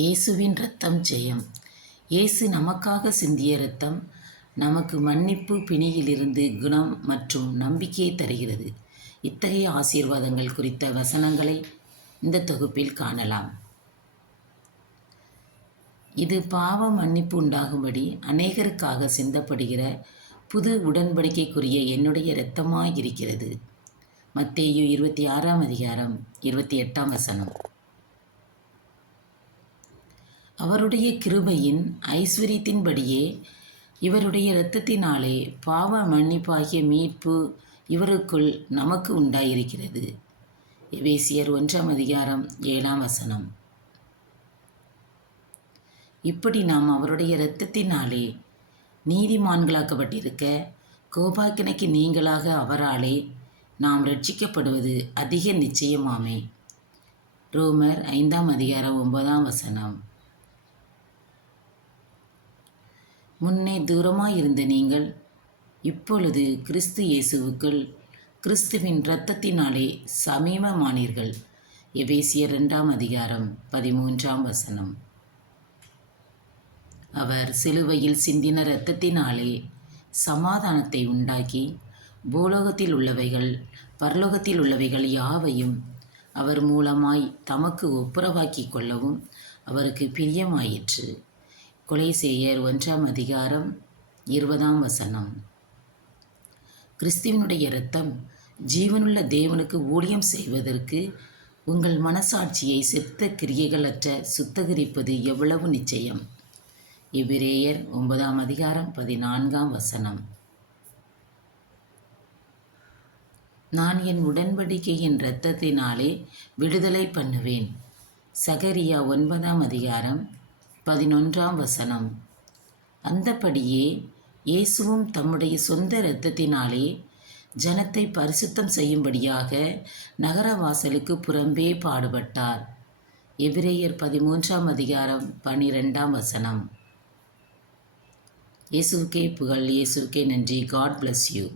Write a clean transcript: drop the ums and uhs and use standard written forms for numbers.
இயேசுவின் இரத்தம் ஜெயம். இயேசு நமக்காக சிந்திய இரத்தம் நமக்கு மன்னிப்பு, பிணியிலிருந்து குணம் மற்றும் நம்பிக்கையை தருகிறது. இத்தகைய ஆசீர்வாதங்கள் குறித்த வசனங்களை இந்த தொகுப்பில் காணலாம். இது பாவ மன்னிப்பு உண்டாகும்படி அநேகருக்காக சிந்தப்படுகிற புது உடன்படிக்கைக்குரிய என்னுடைய இரத்தமாயிருக்கிறது. மத்தேயு 26ஆம் அதிகாரம் 28ஆம் வசனம். அவருடைய கிருபையின் ஐஸ்வரியத்தின்படியே இவருடைய இரத்தத்தினாலே பாவ மன்னிப்பாகிய மீட்பு இவருக்குள் நமக்கு உண்டாயிருக்கிறது. எபேசியர் 1ஆம் அதிகாரம் 7ஆம் வசனம். இப்படி நாம் அவருடைய இரத்தத்தினாலே நீதிமான்களாக்கப்பட்டிருக்க, கோபாக்கினைக்கு நீங்களாக அவராலே நாம் ரட்சிக்கப்படுவது அதிக நிச்சயமாமே. ரோமர் 5ஆம் அதிகாரம் 9ஆம் வசனம். முன்னே தூரமாயிருந்த நீங்கள் இப்பொழுது கிறிஸ்து இயேசுவுக்குள் கிறிஸ்துவின் இரத்தத்தினாலே சமீபமானீர்கள். எபேசியர் 2ஆம் அதிகாரம் 13ஆம் வசனம். அவர் சிலுவையில் சிந்தின இரத்தத்தினாலே சமாதானத்தை உண்டாக்கி பூலோகத்தில் உள்ளவைகள் பரலோகத்தில் உள்ளவைகள் யாவையும் அவர் மூலமாய் தமக்கு ஒப்புரவாக்கி கொள்ளவும் அவருக்கு பிரியமாயிற்று. கொலைசேயர் 1ஆம் அதிகாரம் 20ஆம் வசனம். கிறிஸ்துவினுடைய இரத்தம் ஜீவனுள்ள தேவனுக்கு ஊழியம் செய்வதற்கு உங்கள் மனசாட்சியை செத்த கிரியைகளற்ற சுத்தகரிப்பது எவ்வளவு நிச்சயம். எபிரேயர் 9ஆம் அதிகாரம் 14ஆம் வசனம். நான் என் உடன்படிக்கையின் இரத்தத்தினாலே விடுதலை பண்ணுவேன். சகரியா 9ஆம் அதிகாரம் 11ஆம் வசனம். அந்தபடியே இயேசுவும் தம்முடைய சொந்த இரத்தத்தினாலே ஜனத்தை பரிசுத்தம் செய்யும்படியாக நகர வாசலுக்கு புறம்பே பாடுபட்டார். எபிரேயர் 13ஆம் அதிகாரம் 12ஆம் வசனம். இயேசுவுக்கே புகழ், இயேசுவுக்கே நன்றி. God bless you.